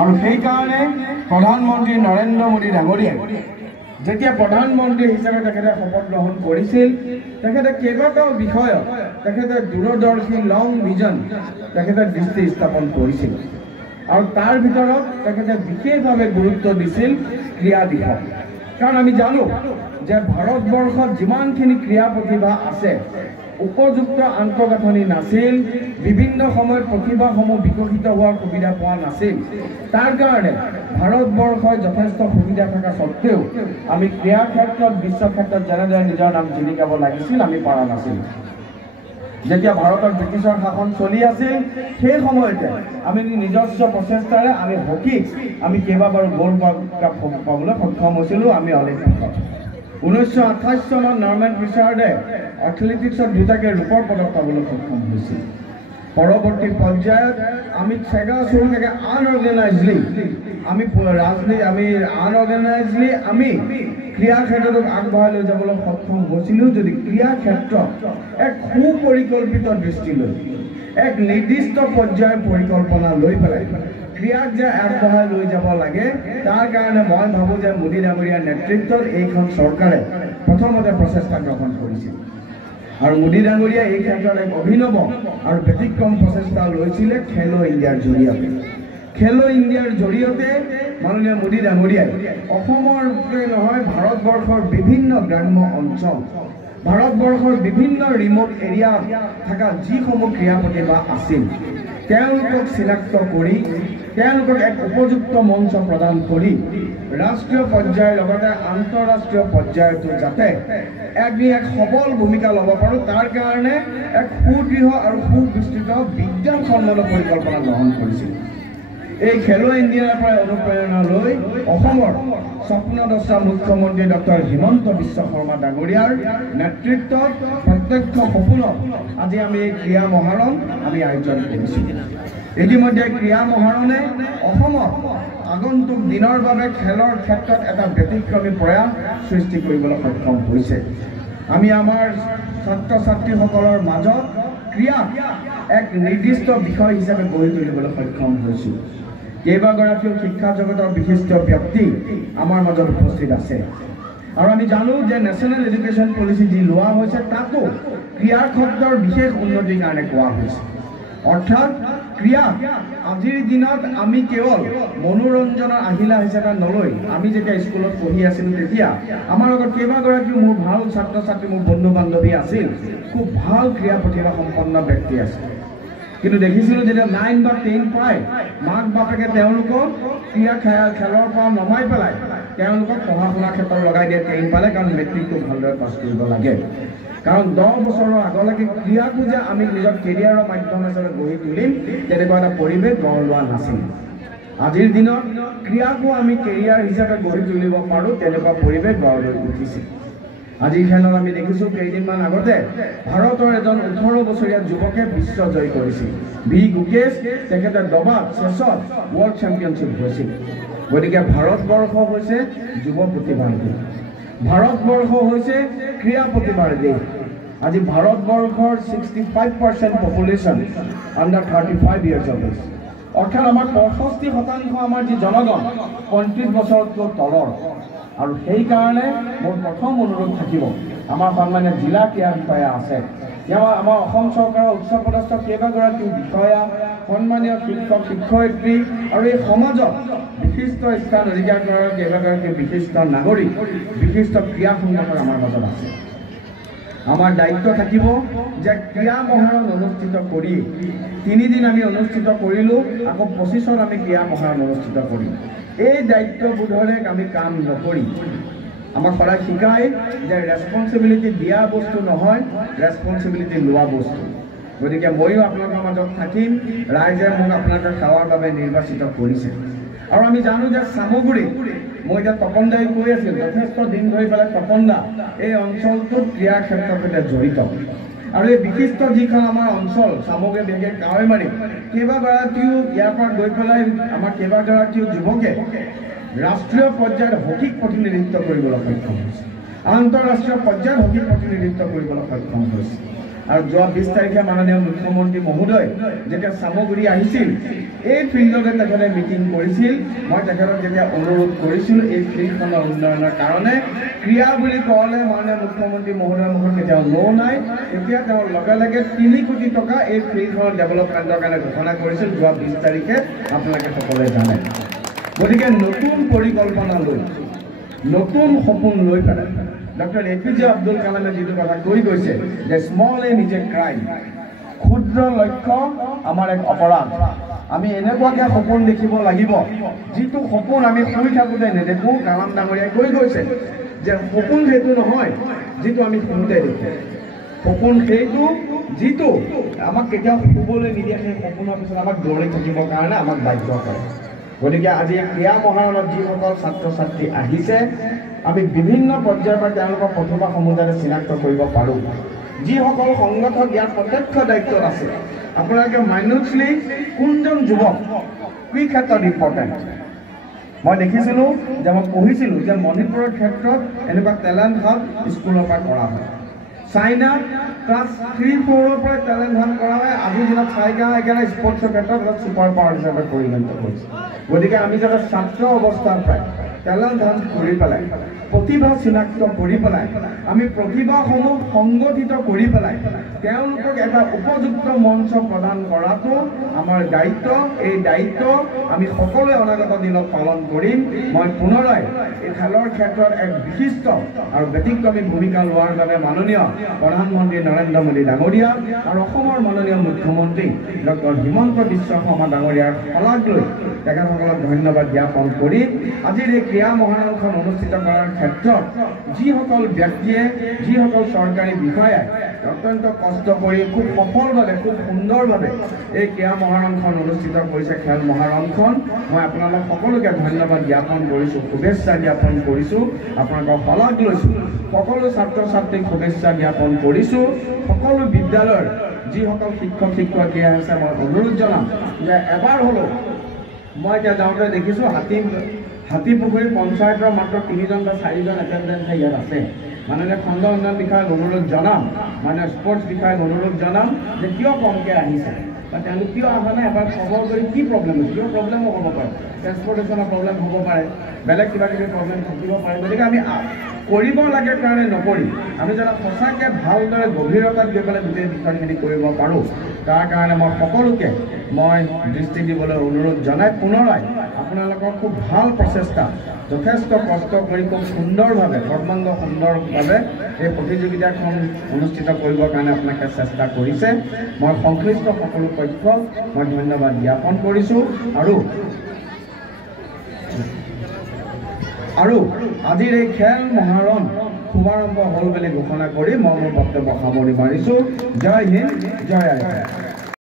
আৰু সেইকাৰণে প্ৰধানমন্ত্ৰী নৰেন্দ্ৰ মোদী ডাঙৰীয়াই যেতিয়া প্ৰধানমন্ত্ৰী হিচাপে তেখেতে শপত গ্ৰহণ কৰিছিল তেখেতে কেইবাটাও বিষয়ত তেখেতে দূৰদৰ্শী লং ভিজন তেখেতে দৃষ্টি স্থাপন কৰিছিল আৰু তাৰ ভিতৰত তেখেতে বিশেষভাৱে গুৰুত্ব দিছিল ক্ৰীড়া দিশক কাৰণ আমি জানো যে ভাৰতবৰ্ষত যিমানখিনি ক্ৰীড়া প্ৰতিভা আছে উপযুক্ত আন্তঃগাঁথনি নাছিল বিভিন্ন সময়ত প্ৰতিভাসমূহ বিকশিত হোৱাৰ সুবিধা পোৱা নাছিল তাৰ কাৰণে ভাৰতবৰ্ষই যথেষ্ট সুবিধা থকা সত্ত্বেও আমি ক্ৰীড়া ক্ষেত্ৰত বিশ্ব ক্ষেত্ৰত যেনেদৰে নিজৰ নাম জিলিকাব লাগিছিল আমি পৰা নাছিল যেতিয়া ভাৰতত ব্ৰিটিছৰ শাসন চলি আছিল সেই সময়তে আমি নিজস্ব প্ৰচেষ্টাৰে আমি হকীত আমি কেইবাবাৰো গ'ল্ড কাপ পাবলৈ সক্ষম হৈছিলোঁ আমি অলিম্পিকত 1928 চনত নৰ্মেন পিচাৰ্ডে এথলেটিক্সত দুটাকে ৰূপৰ পদক পাবলৈ সক্ষম হৈছিল পৰৱৰ্তী পৰ্যায়ত আমি চেগাচুৰকে আনঅৰ্গেনাইজলি আমি আমি ক্ৰীড়া ক্ষেত্ৰত আগবঢ়াই লৈ যাবলৈ সক্ষম হৈছিলোঁ যদি ক্ৰীড়া ক্ষেত্ৰত এক সুপৰিকল্পিত দৃষ্টি লৈ এক নিৰ্দিষ্ট পৰ্যায়ৰ পৰিকল্পনা লৈ পেলাই ক্ৰীড়াক যে আগবঢ়াই লৈ যাব লাগে তাৰ কাৰণে মই ভাবোঁ যে মোদী ডাঙৰীয়াৰ নেতৃত্বত এইখন চৰকাৰে প্ৰথমতে প্ৰচেষ্টা গ্ৰহণ কৰিছিল আৰু মোদী ডাঙৰীয়াই এই ক্ষেত্ৰত এক অভিনৱ আৰু ব্যতিক্ৰম প্ৰচেষ্টা লৈছিলে খেলো ইণ্ডিয়াৰ জৰিয়তে খেলো ইণ্ডিয়াৰ জৰিয়তে মাননীয় মোদী ডাঙৰীয়াই অসমৰ নহয় ভাৰতবৰ্ষৰ বিভিন্ন গ্ৰাম্য অঞ্চল ভাৰতবৰ্ষৰ বিভিন্ন ৰিমোট এৰিয়াত থকা যিসমূহ ক্ৰীড়া প্ৰতিভা আছিল তেওঁলোকক চিনাক্ত কৰি তেওঁলোকক এক উপযুক্ত মঞ্চ প্ৰদান কৰি ৰাষ্ট্ৰীয় পৰ্যায়ৰ লগতে আন্তঃৰাষ্ট্ৰীয় পৰ্যায়তো যাতে এক সবল ভূমিকা ল'ব পাৰোঁ তাৰ কাৰণে এক সুদৃঢ় আৰু সুবিস্তৃত বিজ্ঞানসন্মত পৰিকল্পনা গ্ৰহণ কৰিছিল এই খেলো ইণ্ডিয়াৰ পৰা অনুপ্ৰেৰণা লৈ অসমৰ স্বপ্নদ্ৰষ্টা মুখ্যমন্ত্ৰী ডক্টৰ হিমন্ত বিশ্ব শৰ্মা ডাঙৰীয়াৰ নেতৃত্বত প্ৰত্যক্ষ সপোনত আজি আমি এই ক্ৰীড়া মহাৰণ আমি আয়োজন কৰিছোঁ ইতিমধ্যে ক্ৰীড়া মহাৰণে অসমত আগন্তুক দিনৰ বাবে খেলৰ ক্ষেত্ৰত এটা ব্যতিক্ৰমী প্ৰয়াস সৃষ্টি কৰিবলৈ সক্ষম হৈছে আমি আমাৰ ছাত্ৰ ছাত্ৰীসকলৰ মাজত ক্ৰীড়া এক নিৰ্দিষ্ট বিষয় হিচাপে গঢ়ি তুলিবলৈ সক্ষম হৈছোঁ কেইবাগৰাকীও শিক্ষা জগতৰ বিশিষ্ট ব্যক্তি আমাৰ মাজত উপস্থিত আছে আৰু আমি জানো যে নেশ্যনেল এডুকেশ্যন পলিচি যি লোৱা হৈছে তাতো ক্ৰীড়াৰ ক্ষেত্ৰৰ বিশেষ উন্নতিৰ কাৰণে কোৱা হৈছে অৰ্থাৎ ক্ৰীড়া আজিৰ দিনত আমি কেৱল মনোৰঞ্জনৰ আহিলা হিচাপে নলৈ আমি যেতিয়া স্কুলত পঢ়ি আছিলোঁ তেতিয়া আমাৰ লগত কেইবাগৰাকীও মোৰ ভাল ছাত্ৰ ছাত্ৰী মোৰ বন্ধু বান্ধৱী আছিল খুব ভাল ক্ৰীড়া প্ৰতিভা সম্পন্ন ব্যক্তি আছিল কিন্তু দেখিছিলোঁ যেতিয়া 9 বা 10 পায় মাক বাপেকে তেওঁলোকক ক্ৰীড়া খেলৰ পৰা নমাই পেলাই তেওঁলোকক পঢ়া শুনা ক্ষেত্ৰত লগাই দিয়ে 10 পালে কাৰণ মেট্ৰিকটো ভালদৰে পাছ কৰিব লাগে কাৰণ 10 বছৰৰ আগলৈকে ক্ৰীড়াকো যে আমি নিজৰ কেৰিয়াৰৰ মাধ্যম হিচাপে গঢ়ি তুলিম তেনেকুৱা এটা পৰিৱেশ গঢ় লোৱা নাছিল আজিৰ দিনত ক্ৰীড়াকো আমি কেৰিয়াৰ হিচাপে গঢ়ি তুলিব পাৰোঁ তেনেকুৱা পৰিৱেশ গঢ় লৈ উঠিছে আজিৰ খেলত আমি দেখিছোঁ কেইদিনমান আগতে ভাৰতৰ এজন 18 বছৰীয়া যুৱকে বিশ্ব জয় কৰিছিল বি গুকেশ তেখেতে দবাত চেছত ৱৰ্ল্ড চেম্পিয়নশ্বিপ হৈছিল গতিকে ভাৰতবৰ্ষ হৈছে যুৱ প্ৰতিভাৰ দেশ ভাৰতবৰ্ষ হৈছে ক্ৰীড়া প্ৰতিভাৰ দেশ আজি ভাৰতবৰ্ষৰ 65% population under 35 years of age অৰ্থাৎ আমাৰ 65% আমাৰ যি জনগণ 35 বছৰতকৈ তলৰ আৰু সেইকাৰণে মোৰ প্ৰথম অনুৰোধ থাকিব আমাৰ সন্মানীয় জিলা ক্ৰীড়া বিষয়া আছে আমাৰ অসম চৰকাৰৰ উচ্চপদস্থ কেইবাগৰাকীও বিষয়া সন্মানীয় শিক্ষক শিক্ষয়িত্ৰী আৰু এই সমাজত বিশিষ্ট স্থান অধিকাৰ কৰা কেইবাগৰাকী বিশিষ্ট নাগৰিক বিশিষ্ট ক্ৰীড়া সংগঠন আমাৰ মাজত আছে আমাৰ দায়িত্ব থাকিব যে ক্ৰীড়া মহাৰণ অনুষ্ঠিত কৰি 3 দিন আমি অনুষ্ঠিত কৰিলোঁ আকৌ 25ত আমি ক্ৰীড়া মহাৰণ অনুষ্ঠিত কৰিম এই দায়িত্ববোধৰে আমি কাম নকৰি আমাক সদায় শিকায় যে ৰেছপন্সিবিলিটি দিয়া বস্তু নহয় ৰেছপন্সিবিলিটি লোৱা বস্তু গতিকে ময়ো আপোনালোকৰ মাজত থাকিম ৰাইজে মোক আপোনালোকৰ সেৱাৰ বাবে নিৰ্বাচিত কৰিছে আৰু আমি জানো যে সামগ্ৰী মই এতিয়া তপনদাই কৈ আছিল যথেষ্ট দিন ধৰি পেলাই তপনদা এই অঞ্চলটোত ক্ৰীড়া ক্ষেত্ৰৰ সৈতে জড়িত আৰু এই বিশিষ্ট যিখন আমাৰ অঞ্চল সামগ্ৰী বিশেষ কাৱৈমাৰী কেইবাগৰাকীও ইয়াৰ পৰা গৈ পেলাই আমাৰ কেইবাগৰাকীও যুৱকে ৰাষ্ট্ৰীয় পৰ্যায়ত হকীক প্ৰতিনিধিত্ব কৰিবলৈ সক্ষম হৈছে আন্তঃৰাষ্ট্ৰীয় পৰ্যায়ত হকীক প্ৰতিনিধিত্ব কৰিবলৈ সক্ষম হৈছে আৰু যোৱা 20 তাৰিখে মাননীয় মুখ্যমন্ত্ৰী মহোদয় যেতিয়া সামগ্ৰী আহিছিল এই ফিল্ডতে তেখেতে মিটিং কৰিছিল মই তেখেতক যেতিয়া অনুৰোধ কৰিছিলোঁ এই ফিল্ডখনৰ উন্নয়নৰ কাৰণে ক্ৰিয়া বুলি ক'লে মাননীয় মুখ্যমন্ত্ৰী মহোদয়ৰ মুখত কেতিয়াও ন নাই এতিয়া তেওঁ লগে লগে 3 কোটি টকা এই ফিল্ডখনৰ ডেভেলপমেণ্টৰ কাৰণে ঘোষণা কৰিছিল যোৱা 20 তাৰিখে আপোনালোকে সকলোৱে জানে গতিকে নতুন পৰিকল্পনা লৈ নতুন সপোন লৈ পেলাই ডক্টৰ APJ আব্দুল কালামে যিটো কথা কৈ গৈছে যে small aim is a crime ক্ষুদ্ৰ লক্ষ্য আমাৰ এক অপৰাধ আমি এনেকুৱাকৈ সপোন দেখিব লাগিব যিটো সপোন আমি শুই থাকোঁতে নেদেখোঁ কালাম ডাঙৰীয়াই কৈ গৈছে যে সপোন সেইটো নহয় যিটো আমি শুওঁতে দেখোঁ সপোন সেইটো যিটো আমাক কেতিয়াও শুবলৈ নিদিয়ে সেই সপোনৰ পিছত আমাক দৌৰি থাকিবৰ কাৰণে আমাক বাধ্য কৰে গতিকে আজি ক্ৰীড়া মহাৰণত যিসকল ছাত্ৰ ছাত্ৰী আহিছে আমি বিভিন্ন পৰ্যায়ৰ পৰা তেওঁলোকৰ প্ৰতিভাসমূহ যাতে চিনাক্ত কৰিব পাৰোঁ যিসকল সংগঠক ইয়াৰ প্ৰত্যক্ষ দায়িত্বত আছে আপোনালোকে মাইনৰিটি কোনজন যুৱক কি ক্ষেত্ৰত ইম্পৰ্টেণ্ট মই দেখিছিলোঁ যে মই পঢ়িছিলোঁ যে মণিপুৰৰ ক্ষেত্ৰত এনেকুৱা টেলেণ্ট হাব স্কুলৰ পৰা কৰা হয় চাইনা ক্লাছ 3-4ৰ পৰা টেলেণ্ট হাব কৰা হয় আজিৰ দিনত চাইগা একেবাৰে স্পৰ্টছৰ ক্ষেত্ৰত ছুপাৰ পাৱাৰ হিচাপে পৰিগণিত কৰিছে গতিকে আমি যাতে ছাত্ৰ অৱস্থাৰ পৰাই টেলেণ্ট হাব কৰি পেলাই প্ৰতিভা চিনাক্ত কৰি পেলাই আমি প্ৰতিভাসমূহ সংগঠিত কৰি পেলাই তেওঁলোকক এটা উপযুক্ত মঞ্চ প্ৰদান কৰাটো আমাৰ দায়িত্ব এই দায়িত্ব আমি সকলোৱে অনাগত দিনত পালন কৰিম মই পুনৰাই এই খেলৰ ক্ষেত্ৰত এক বিশিষ্ট আৰু ব্যতিক্ৰমী ভূমিকা লোৱাৰ বাবে মাননীয় প্ৰধানমন্ত্ৰী নৰেন্দ্ৰ মোদী ডাঙৰীয়া আৰু অসমৰ মাননীয় মুখ্যমন্ত্ৰী ডক্টৰ হিমন্ত বিশ্ব শৰ্মা ডাঙৰীয়াৰ শলাগ লৈ তেখেতসকলক ধন্যবাদ জ্ঞাপন কৰি আজিৰ এই ক্ৰীড়া মহাৰণখন অনুষ্ঠিত কৰাৰ ক্ষেত্ৰত যিসকল ব্যক্তিয়ে যিসকল চৰকাৰী বিষয়াই অত্যন্ত কষ্ট কৰি খুব সফলভাৱে খুব সুন্দৰভাৱে এই ক্ৰীড়া মহাৰণখন অনুষ্ঠিত কৰিছে খেল মহাৰণখন মই আপোনালোক সকলোকে ধন্যবাদ জ্ঞাপন কৰিছোঁ শুভেচ্ছা জ্ঞাপন কৰিছোঁ আপোনালোকক শলাগ লৈছোঁ সকলো ছাত্ৰ ছাত্ৰীক শুভেচ্ছা জ্ঞাপন কৰিছোঁ সকলো বিদ্যালয়ৰ যিসকল শিক্ষক শিক্ষয়িত্ৰী আছে মই অনুৰোধ জনাম যে এবাৰ হ'লেও মই এতিয়া যাওঁতে দেখিছোঁ হাতীপুখুৰী পঞ্চায়তৰ মাত্ৰ 3জন বা 4জন এটেণ্ডেঞ্চ ইয়াত আছে মাননীয় খণ্ড উন্নয়ন বিষয়াক অনুৰোধ জনাম মাননীয় স্পৰ্টছ বিষয়াক অনুৰোধ জনাম যে কিয় কমকৈ আহিছে বা তেওঁলোক কিয় অহা নাই এবাৰ খবৰ কৰি কি প্ৰব্লেম হৈছে কিয় প্ৰব্লেমো হ'ব পাৰে ট্ৰেন্সপৰ্টেশ্যনৰ প্ৰব্লেম হ'ব পাৰে বেলেগ কিবা কিবি প্ৰব্লেম থাকিব পাৰে গতিকে আমি কৰিব লাগে কাৰণে নকৰি আমি যাতে সঁচাকৈ ভালদৰে গভীৰতাত গৈ পেলাই গোটেই বিষয়খিনি কৰিব পাৰোঁ তাৰ কাৰণে মই সকলোকে মই দৃষ্টি দিবলৈ অনুৰোধ জনাই পুনৰাই আপোনালোকৰ খুব ভাল প্ৰচেষ্টা যথেষ্ট কষ্ট কৰি খুব সুন্দৰভাৱে সৰ্বাংগ সুন্দৰভাৱে এই প্ৰতিযোগিতাখন অনুষ্ঠিত কৰিবৰ কাৰণে আপোনালোকে চেষ্টা কৰিছে মই সংশ্লিষ্ট সকলো পক্ষক মই ধন্যবাদ জ্ঞাপন কৰিছোঁ আৰু আজিৰ এই খেল মহাৰণ শুভাৰম্ভ হ'ল বুলি ঘোষণা কৰি মই মোৰ বক্তব্য সামৰি মাৰিছোঁ জয় হিন্দ জয় আই